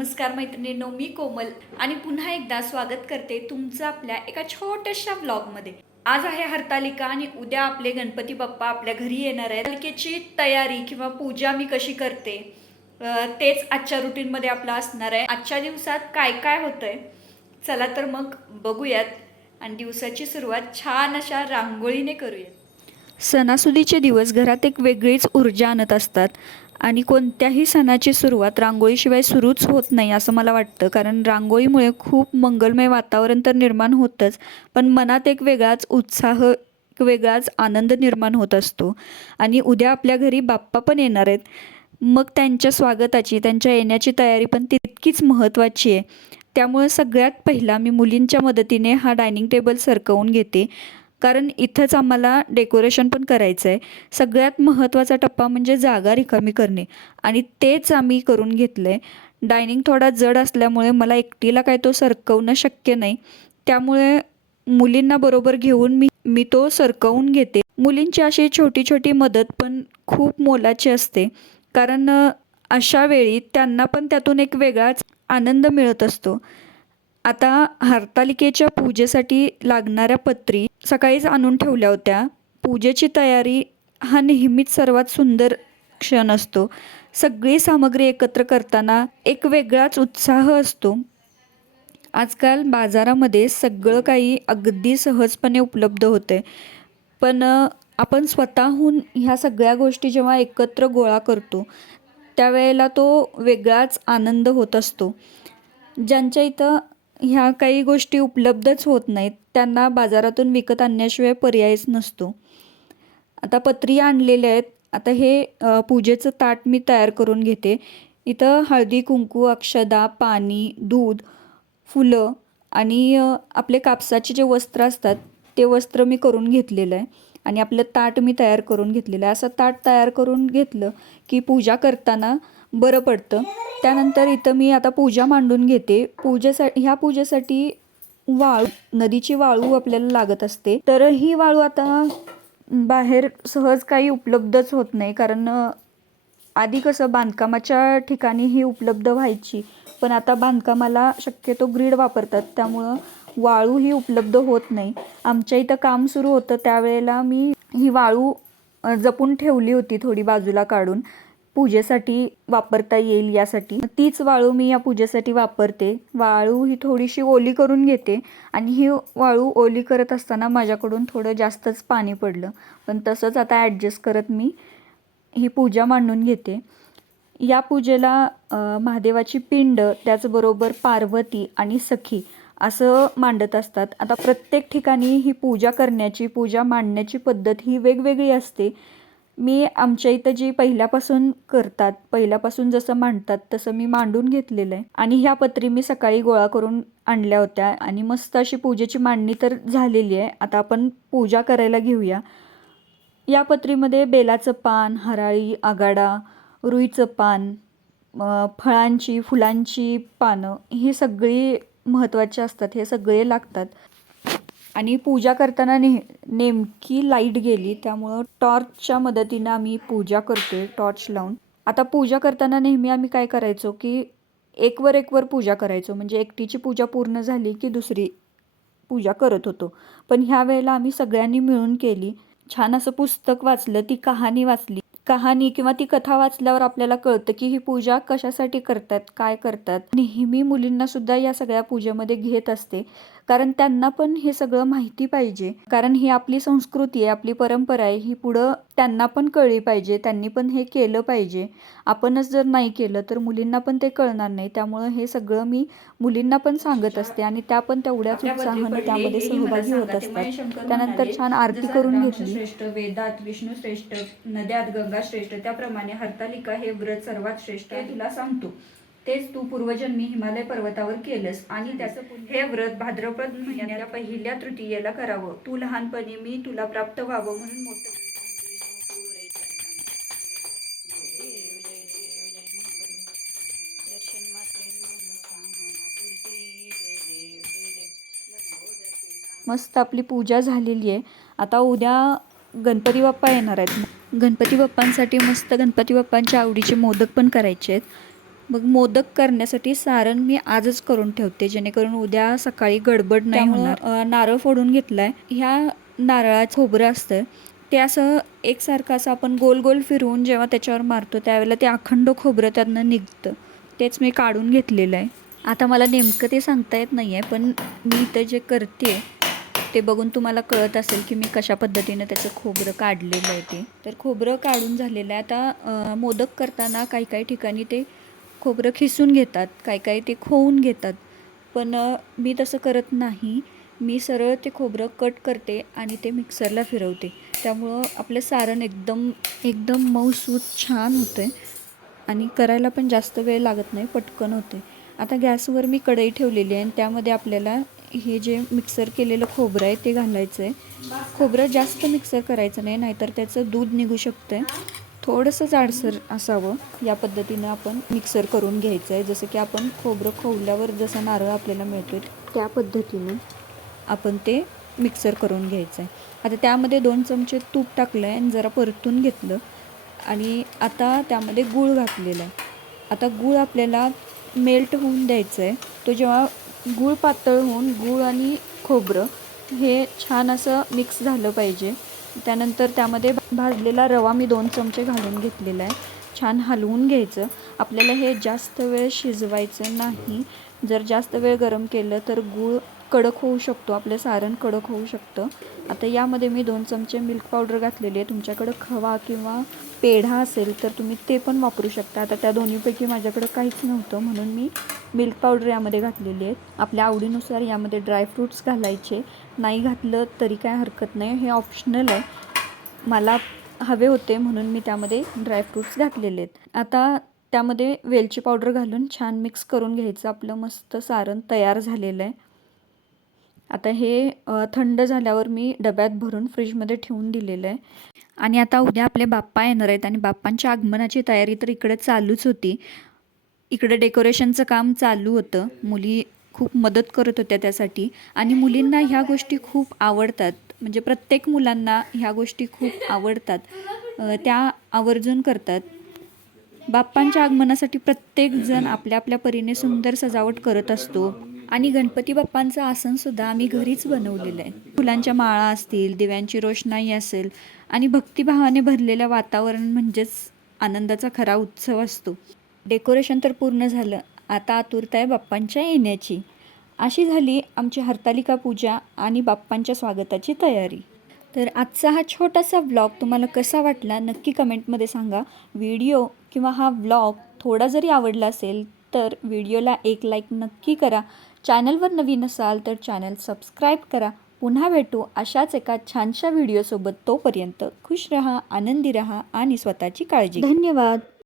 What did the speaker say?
नमस्कार मैत्रिणींनो मी कोमल आणि पुन्हा एकदा स्वागत करते तुमचं आपल्या एका छोट्याशा ब्लॉगमध्ये आज आहे हरतालिका आणि उद्या आपले गणपती बाप्पा आपल्या घरी येणार आहे हलकेची तयारी किंवा पूजा मी कशी करते तेच आजच्या रुटीनमध्ये आपलं असणार आहे. आजच्या दिवसात काय काय होतंय चला तर मग बघूयात. आणि दिवसाची सुरुवात छान अशा रांगोळीने करूयात. सणासुदीचे दिवस घरात एक वेगळीच ऊर्जा आणत असतात. आणि कोणत्याही सणाची सुरुवात रांगोळीशिवाय सुरूच होत नाही असं मला वाटतं. कारण रांगोळीमुळे खूप मंगलमय वातावरण तर निर्माण होतंच पण मनात एक वेगळाच उत्साह एक वेगळाच आनंद निर्माण होत असतो. आणि उद्या आपल्या घरी बाप्पा पण येणार आहेत. मग त्यांच्या स्वागताची त्यांच्या येण्याची तयारी पण तितकीच महत्त्वाची आहे. त्यामुळे सगळ्यात पहिला मी मुलींच्या मदतीने हा डायनिंग टेबल सरकवून घेते. कारण इथंच आम्हाला डेकोरेशन पण करायचं आहे सगळ्यात महत्त्वाचा टप्पा म्हणजे जागा रिकामी करणे. आणि तेच आम्ही करून घेतलं आहे डायनिंग थोडा जड असल्यामुळे मला एकटीला काय तो सरकवणं शक्य नाही. त्यामुळे मुलींना बरोबर घेऊन मी मी तो सरकवून घेते. मुलींची अशी छोटी छोटी मदत पण खूप मोलाची असते. कारण अशा वेळी त्यांना पण त्यातून एक वेगळाच आनंद मिळत असतो. आता हरतालिकेच्या पूजेसाठी लागणाऱ्या पत्री सकाळीच आणून ठेवल्या होत्या. पूजेची तयारी हा नेहमीच सर्वात सुंदर क्षण असतो. सगळी सामग्री एकत्र करताना एक वेगळाच उत्साह असतो. आजकाल बाजारामध्ये सगळं काही अगदी सहजपणे उपलब्ध होते. पण आपण स्वतःहून ह्या सगळ्या गोष्टी जेव्हा एकत्र गोळा करतो त्यावेळेला तो वेगळाच आनंद होत असतो. ज्यांच्या इथं ह्या काही गोष्टी उपलब्धच होत नाहीत. त्यांना बाजारातून विकत आणण्याशिवाय पर्यायच नसतो. आता पत्री आणलेल्या आहेत. आता हे पूजेचं ताट मी तयार करून घेते. इथं हळदी कुंकू अक्षदा पाणी दूध फुलं आणि आपले कापसाचे जे वस्त्र असतात ते वस्त्र मी करून घेतलेलं आहे. आणि आपलं ताट मी तयार करून घेतलेलं आहे. असं ताट तयार करून घेतलं की पूजा करताना बरं पडतं. त्यानंतर इथं मी आता पूजा मांडून घेते. पूजेसाठी ह्या पूजेसाठी वाळू नदीची वाळू आपल्याला लागत असते. तर ही वाळू आता बाहेर सहज काही उपलब्धच होत नाही. कारण आधी कसं बांधकामाच्या ठिकाणी ही उपलब्ध व्हायची. पण आता बांधकामाला शक्यतो ग्रीड वापरतात. त्यामुळं वाळू ही उपलब्ध होत नाही. आमच्या इथं काम सुरू होतं. त्यावेळेला मी ही वाळू जपून ठेवली होती थोडी बाजूला काढून. पूजेसाठी वापरता येईल यासाठी. तीच वाळू मी या पूजेसाठी वापरते. वाळू ही थोडीशी ओली करून घेते आणि ही वाळू ओली करत असताना माझ्याकडून थोडं जास्तच पाणी पडलं. पण तसंच आता ॲडजस्ट करत मी ही पूजा मांडून घेते. या पूजेला महादेवाची पिंड त्याचबरोबर पार्वती आणि सखी असं मांडत असतात. आता प्रत्येक ठिकाणी ही पूजा करण्याची पूजा मांडण्याची पद्धत ही वेगवेगळी असते. मी आमच्या इथं जी पहिल्यापासून करतात पहिल्यापासून जसं मांडतात तसं मी मांडून घेतलेलं आहे. आणि ह्या पत्री मी सकाळी गोळा करून आणल्या होत्या. आणि मस्त अशी पूजेची मांडणी तर झालेली आहे. आता आपण पूजा करायला घेऊया. या पत्रीमध्ये बेलाचं पान हराळी आगाडा रुईचं पान फळांची फुलांची पानं ही सगळी महत्त्वाची असतात हे सगळे लागतात. आणि पूजा करताना ने नेमकी लाइट गेली त्यामुळं टॉर्चच्या मदतीनं आम्ही पूजा करतोय टॉर्च लावून. आता पूजा करताना नेहमी आम्ही काय करायचो की एकवर एकवर पूजा करायचो. म्हणजे एकटीची पूजा पूर्ण झाली की दुसरी पूजा करत होतो. पण ह्या वेळेला आम्ही सगळ्यांनी मिळून केली. छान असं पुस्तक वाचलं ती कहाणी वाचली. कहाणी किंवा ती कथा वाचल्यावर आपल्याला कळतं की ही पूजा कशासाठी करतात काय करतात. नेहमी मुलींना सुद्धा या सगळ्या पूजेमध्ये घेत असते. कारण त्यांना पण हे सगळं माहिती पाहिजे. कारण ही आपली संस्कृती आहे आपली परंपरा आहे ही पुढं त्यांना पण कळली पाहिजे त्यांनी पण हे केलं पाहिजे. आपणच जर नाही केलं तर मुलींना पण ते कळणार नाही. त्यामुळं हे सगळं मी मुलींना पण सांगत असते आणि त्या पण तेवढ्याच उत्साहाने त्यामध्ये सहभागी होत असतात. त्यानंतर छान आरती करून घेतली. श्रेष्ठ वेदात विष्णू श्रेष्ठ नद्यात गंगा श्रेष्ठ त्याप्रमाणे हरतालिका हे व्रत सर्वात श्रेष्ठ आहे तुला सांगतो. तेच तू पूर्वजन्मी हिमालय पर्वतावर केलंस. आणि त्याचं हे व्रत भाद्रपद महिन्याच्या पहिल्या तृतीयेला करावं. तू लहानपणी मी तुला प्राप्त व्हावं म्हणून मोठं मस्त आपली पूजा झालेली आहे. आता उद्या गणपती बाप्पा येणार आहेत. गणपती बाप्पांसाठी मस्त गणपती बाप्पांच्या आवडीचे मोदक पण करायचे आहेत. मग मोदक करण्यासाठी सारण मी आजच करून ठेवते जेणेकरून उद्या सकाळी गडबड नाही होणार. नारळ फोडून घेतलाय. ह्या नारळाचं खोबरं असतं ते असं एकसारखं असं आपण गोल गोल फिरवून जेव्हा त्याच्यावर मारतो त्यावेळेला ते अखंड खोबरं त्यातनं निघतं. तेच मी काढून घेतलेलं आहे. आता मला नेमकं ते सांगता येत नाही आहे पण मी इथं जे करते ते बघून तुम्हाला कळत असेल की मी कशा पद्धतीनं त्याचं खोबरं काढलेलं आहे ते. तर खोबरं काढून झालेलं आहे. आता मोदक करताना काही काही ठिकाणी ते खोबरं खिसून घेतात काही काही ते खोवून घेतात. पण मी तसं करत नाही. मी सरळ ते खोबरं कट करते आणि ते मिक्सरला फिरवते. त्यामुळं आपलं सारण एकदम एकदम मऊसूत छान होतं आणि करायला पण जास्त वेळ लागत नाही पटकन होते. आता गॅसवर मी कढई ठेवलेली आहे आणि त्यामध्ये आपल्याला हे जे मिक्सर केलेलं खोबरं आहे ते घालायचं आहे खोबरं जास्त मिक्सर करायचं नाही नाहीतर त्याचं दूध निघू शकतं आहे थोडंसं जाडसर असावं. या पद्धतीनं आपण मिक्सर करून घ्यायचं आहे जसं की आपण खोबरं खोवल्यावर जसा नारळ आपल्याला मिळतो त्या पद्धतीनं आपण ते मिक्सर करून घ्यायचं आहे आता त्यामध्ये दोन चमचे तूप टाकलं आहे आणि जरा परतून घेतलं. आणि आता त्यामध्ये गूळ घातलेला आहे. आता गूळ आपल्याला मेल्ट होऊन द्यायचं आहे तो जेव्हा गूळ पातळ होऊन गूळ आणि खोबरं हे छान असं मिक्स झालं पाहिजे. त्यानंतर त्यामध्ये भाजलेला रवा मी दोन चमचे घालून घेतलेला आहे. छान हलवून घ्यायचं. आपल्याला हे जास्त वेळ शिजवायचं नाही. जर जास्त वेळ गरम केलं तर गूळ कडक होऊ शकतो. आपलं सारण कडक होऊ शकतं. आता यामध्ये मी दोन चमचे मिल्क पावडर घातलेली आहे. तुमच्याकडं खवा किंवा पेढा असेल तर तुम्ही ते पण वापरू शकता. आता त्या दोन्हीपैकी माझ्याकडं काहीच नव्हतं. म्हणून मी मिल्क पावडर यामध्ये घातलेली आहे आपल्या आवडीनुसार यामध्ये ड्रायफ्रूट्स घालायचे. नाही घातलं तरी काय हरकत नाही. हे ऑप्शनल आहे. मला हवे होते म्हणून मी त्यामध्ये ड्रायफ्रूट्स घातलेले आहेत. आता त्यामध्ये वेलची पावडर घालून छान मिक्स करून घ्यायचं. आपलं मस्त सारण तयार झालेलं आहे. आता हे थंड झाल्यावर मी डब्यात भरून फ्रीजमध्ये ठेवून दिलेलं आहे. आणि आता उद्या आपले बाप्पा येणार आहेत आणि बाप्पांच्या आगमनाची तयारी तर इकडे चालूच होती. इकडं डेकोरेशनचं काम चालू होतं. मुली खूप मदत करत होत्या त्यासाठी. आणि मुलींना ह्या गोष्टी खूप आवडतात. म्हणजे प्रत्येक मुलांना ह्या गोष्टी खूप आवडतात. त्या आवर्जून करतात. बाप्पांच्या आगमनासाठी प्रत्येकजण आपल्या आपल्या परीने सुंदर सजावट करत असतो. आणि गणपती बाप्पांचं आसनसुद्धा आम्ही घरीच बनवलेलं आहे. फुलांच्या माळा असतील दिव्यांची रोषणाई असेल आणि भक्तिभावाने भरलेलं वातावरण म्हणजेच आनंदाचा खरा उत्सव असतो. डेकोरेशन तर पूर्ण झालं. आता आतुरता आहे बाप्पांच्या येण्याची. अशी झाली आमची हरतालिका पूजा आणि बाप्पांच्या स्वागताची तयारी. तर आजचा हा छोटासा व्लॉग तुम्हाला कसा वाटला नक्की कमेंटमध्ये सांगा. व्हिडिओ किंवा हा व्लॉग थोडा जरी आवडला असेल तर व्हिडिओला एक लाईक नक्की करा. चॅनलवर नवीन असाल तर चॅनल सबस्क्राईब करा. पुन्हा भेटू अशाच एका छानशा व्हिडिओसोबत तोपर्यंत खुश रहा आनंदी रहा आणि स्वतःची काळजी धन्यवाद.